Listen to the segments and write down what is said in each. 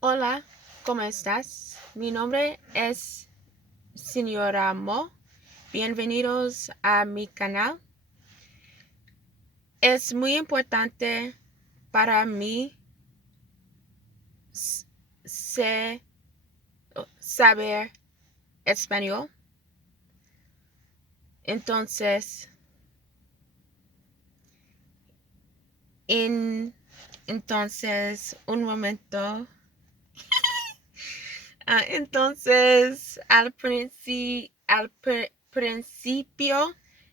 Hola, ¿cómo estás? Mi nombre es Señora Mo. Bienvenidos a mi canal. Es muy importante para mí se- saber español. Entonces, en, un momento. Entonces, al principio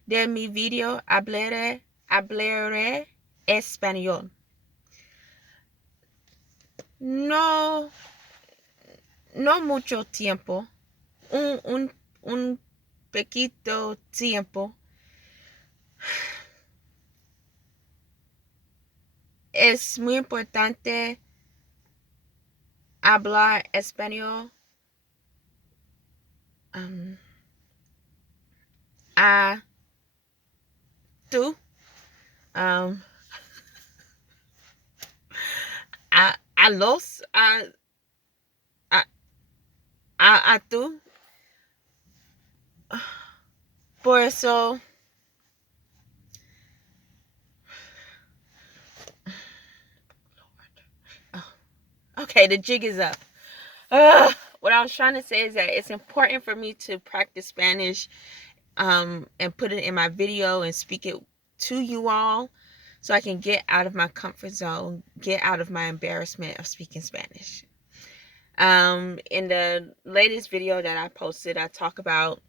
de mi video hablaré español. No, no mucho tiempo, un poquito tiempo. Es muy importante hablar español um, a tú, um, a los, a, a tú. Por eso, oh, okay, the jig is up. What I was trying to say is that it's important for me to practice Spanish and put it in my video and speak it to you all so I can get out of my comfort zone, get out of my embarrassment of speaking Spanish. In the latest video that I posted, I talk about,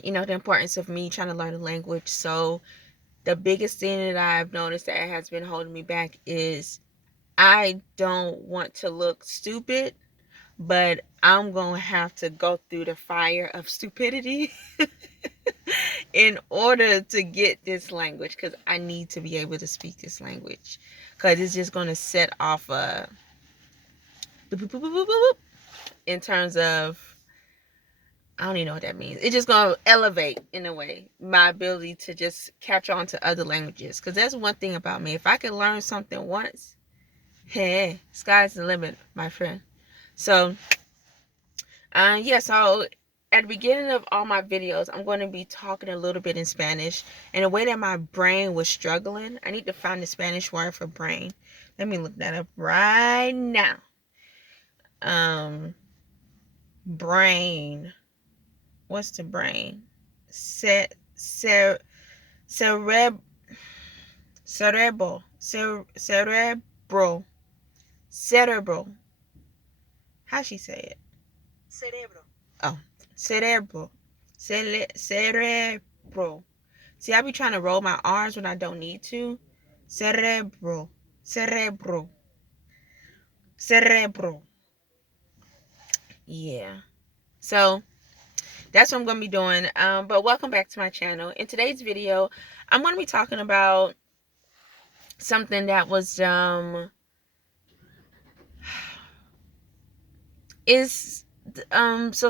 the importance of me trying to learn a language. So the biggest thing that I've noticed that has been holding me back is I don't want to look stupid, but I'm going to have to go through the fire of stupidity in order to get this language, because I need to be able to speak this language, because it's just going to set off a in terms of, I don't even know what that means. It's just going to elevate, in a way, my ability to just catch on to other languages, because that's one thing about me. If I can learn something once, hey, sky's the limit, my friend. So so at the beginning of all my videos, I'm going to be talking a little bit in Spanish. And the way that my brain was struggling, I need to find the Spanish word for brain. Let me look that up right now. Brain. What's the brain? Cerebro. Cerebro. Cerebro. Cerebro. How she say it? Cerebro. Oh, cerebro. Cerebro. See, I be trying to roll my R's when I don't need to. Cerebro. Cerebro. Cerebro. Yeah. So that's what I'm going to be doing. But welcome back to my channel. In today's video, I'm going to be talking about something that was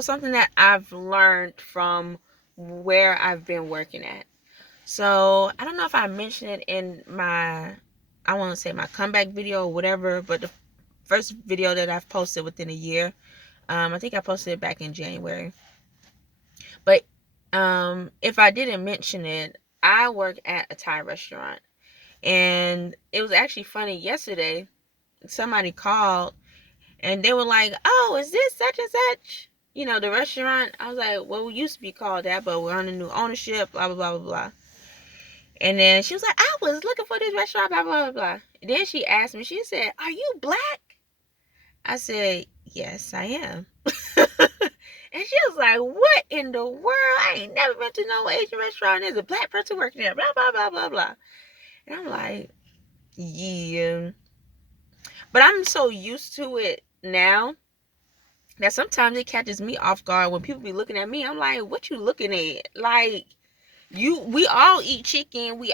something that I've learned from where I've been working at. So I don't know if I mentioned it in my, I want to say my comeback video or whatever, but the first video that I've posted within a year, I think I posted it back in January. But if I didn't mention it, I work at a Thai restaurant, and it was actually funny. Yesterday, somebody called and they were like, "Oh, is this such and such? The restaurant?" I was like, "Well, we used to be called that, but we're under new ownership, blah, blah, blah, blah, blah." And then she was like, "I was looking for this restaurant, blah, blah, blah, blah." And then she asked me, she said, "Are you black?" I said, "Yes, I am." And she was like, "What in the world? I ain't never been to no Asian restaurant. There's a black person working there, blah, blah, blah, blah, blah." And I'm like, yeah. But I'm so used to it now that sometimes it catches me off guard when people be looking at me. I'm like, "What you looking at?" Like, we all eat chicken. Well,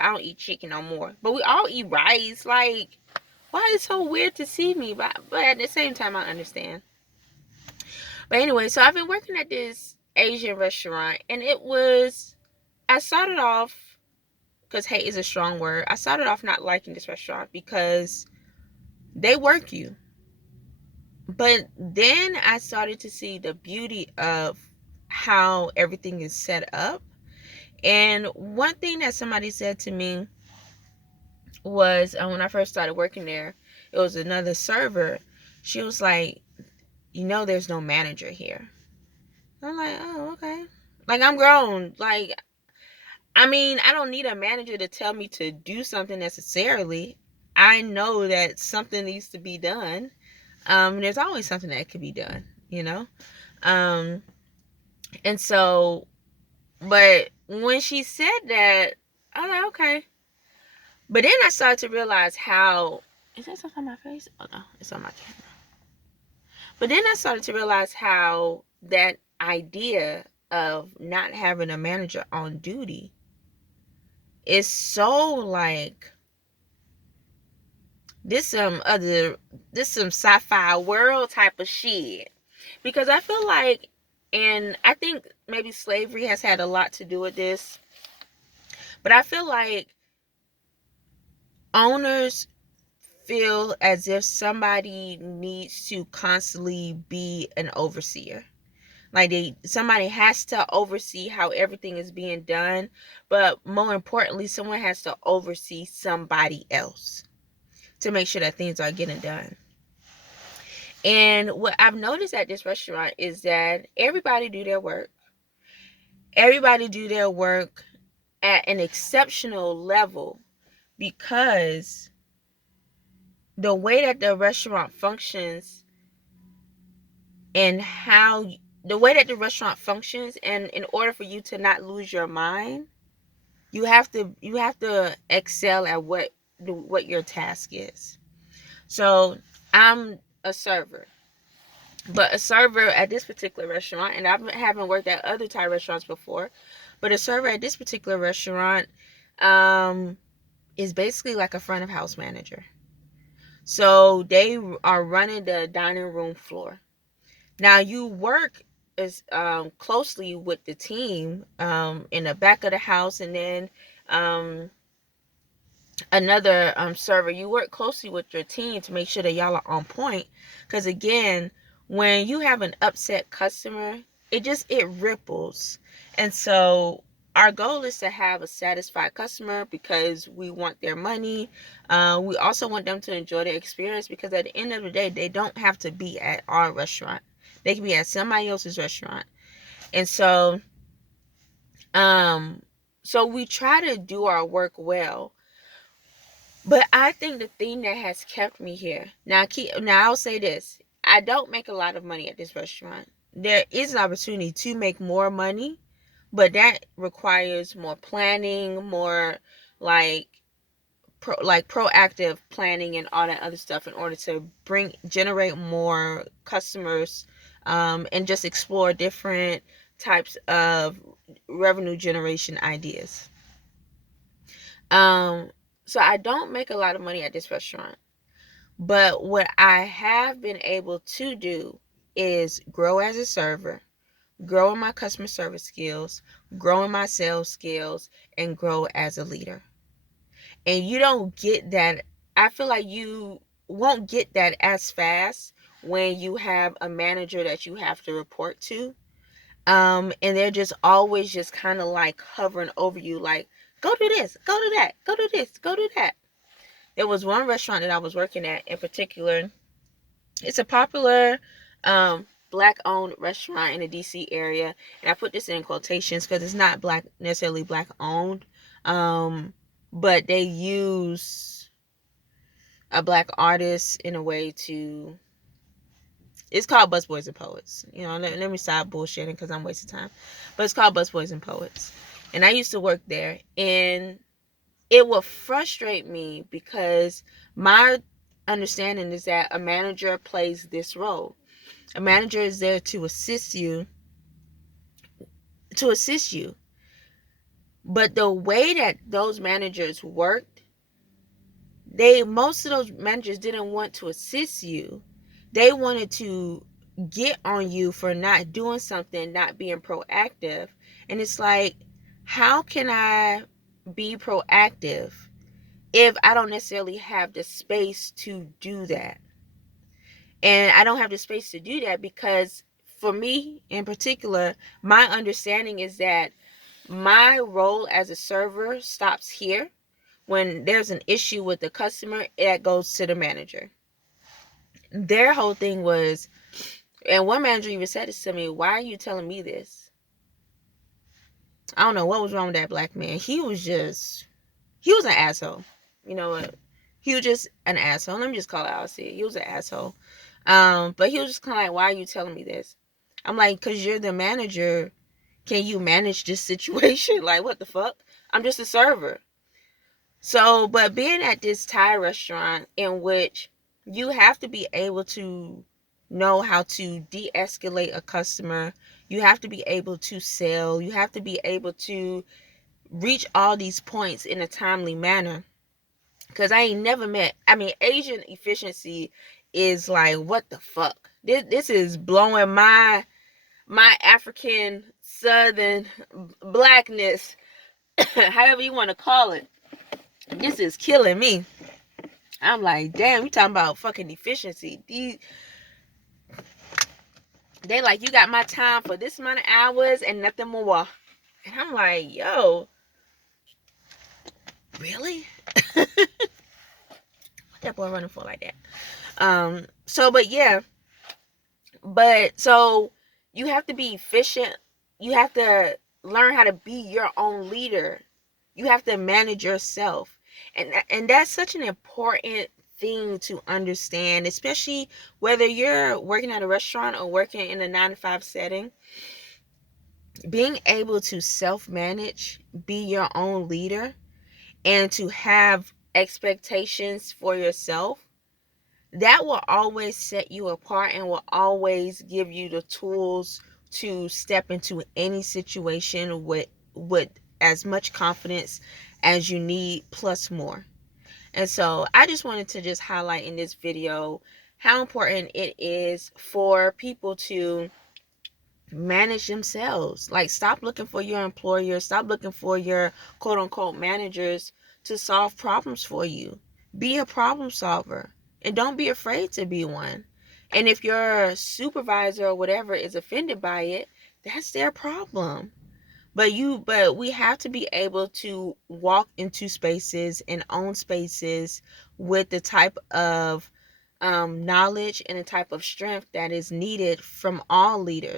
I don't eat chicken no more, but we all eat rice. Like, why is it so weird to see me? But at the same time, I understand. But anyway, so I've been working at this Asian restaurant, and I started off, because hate is a strong word. I started off not liking this restaurant because they work you. But then I started to see the beauty of how everything is set up. And one thing that somebody said to me was, when I first started working there, it was another server. She was like, there's no manager here. I'm like, oh, okay. Like, I'm grown. Like, I mean, I don't need a manager to tell me to do something necessarily. I know that something needs to be done. There's always something that could be done, Um, and so, but when she said that, I was like, okay. But then I started to realize how, is that something on my face? Oh no, it's on my camera. But then I started to realize how that idea of not having a manager on duty is so like this some sci-fi world type of shit. Because I feel like, and I think maybe slavery has had a lot to do with this, but I feel like owners feel as if somebody needs to constantly be an overseer. Like somebody has to oversee how everything is being done, but more importantly, someone has to oversee somebody else to make sure that things are getting done. And what I've noticed at this restaurant is that everybody do their work. Everybody do their work at an exceptional level, because the way that the restaurant functions and how the way that the restaurant functions, and in order for you to not lose your mind, you have to excel at what your task is. So I'm a server, but a server at this particular restaurant, and I haven't worked at other Thai restaurants before, but a server at this particular restaurant um is basically like a front of house manager. So they are running the dining room floor. Now you work as closely with the team in the back of the house, and then um, another server. You work closely with your team to make sure that y'all are on point. Because again, when you have an upset customer, it ripples. And so our goal is to have a satisfied customer because we want their money. We also want them to enjoy the experience, because at the end of the day, they don't have to be at our restaurant. They can be at somebody else's restaurant. And um so we try to do our work well. But I think the thing that has kept me here, now I'll say this: I don't make a lot of money at this restaurant. There is an opportunity to make more money, but that requires more planning, more like proactive planning and all that other stuff, in order to generate more customers, and just explore different types of revenue generation ideas. Um, so I don't make a lot of money at this restaurant. But what I have been able to do is grow as a server, grow in my customer service skills, grow in my sales skills, and grow as a leader. And you don't get that. I feel like you won't get that as fast when you have a manager that you have to report to. And they're just always just kind of like hovering over you, like, go do this, go do that, go do this, go do that. There was one restaurant that I was working at in particular. It's a popular black owned restaurant in the DC area. And I put this in quotations because it's not necessarily black owned. But they use a black artist in a way to, it's called Busboys and Poets. Let me stop bullshitting because I'm wasting time. But it's called Busboys and Poets. And I used to work there, and it will frustrate me because my understanding is that a manager plays this role. A manager is there to assist you, But the way that those managers worked, most of those managers didn't want to assist you. They wanted to get on you for not doing something, not being proactive. And it's like, how can I be proactive if I don't necessarily have the space to do that? And I don't have the space to do that because for me in particular, my understanding is that my role as a server stops here. When there's an issue with the customer, it goes to the manager. Their whole thing was, and one manager even said this to me, why are you telling me this? I don't know what was wrong with that black man. He was an asshole. You know what? He was just an asshole. Let me just call it how I see it. He was an asshole. But he was just kind of like, why are you telling me this? I'm like, because you're the manager. Can you manage this situation? Like, what the fuck? I'm just a server. So, but being at this Thai restaurant in which you have to be able to know how to de-escalate a customer, you have to be able to sell, you have to be able to reach all these points in a timely manner. Because I ain't never met, I mean, Asian efficiency is like, what the fuck? This is blowing my African Southern blackness, however you want to call it. This is killing me. I'm like, damn, you talking about fucking efficiency. They like, you got my time for this amount of hours and nothing more. And I'm like, yo, really? What that boy running for like that? So you have to be efficient. You have to learn how to be your own leader. You have to manage yourself. And that's such an important thing to understand, especially whether you're working at a restaurant or working in a 9 to 5 setting. Being able to self-manage, be your own leader, and to have expectations for yourself, that will always set you apart and will always give you the tools to step into any situation with as much confidence as you need, plus more. And so I just wanted to just highlight in this video how important it is for people to manage themselves. Like, stop looking for your employer, stop looking for your quote unquote managers to solve problems for you. Be a problem solver and don't be afraid to be one. And if your supervisor or whatever is offended by it, that's their problem. But we have to be able to walk into spaces and own spaces with the type of knowledge and the type of strength that is needed from all leaders.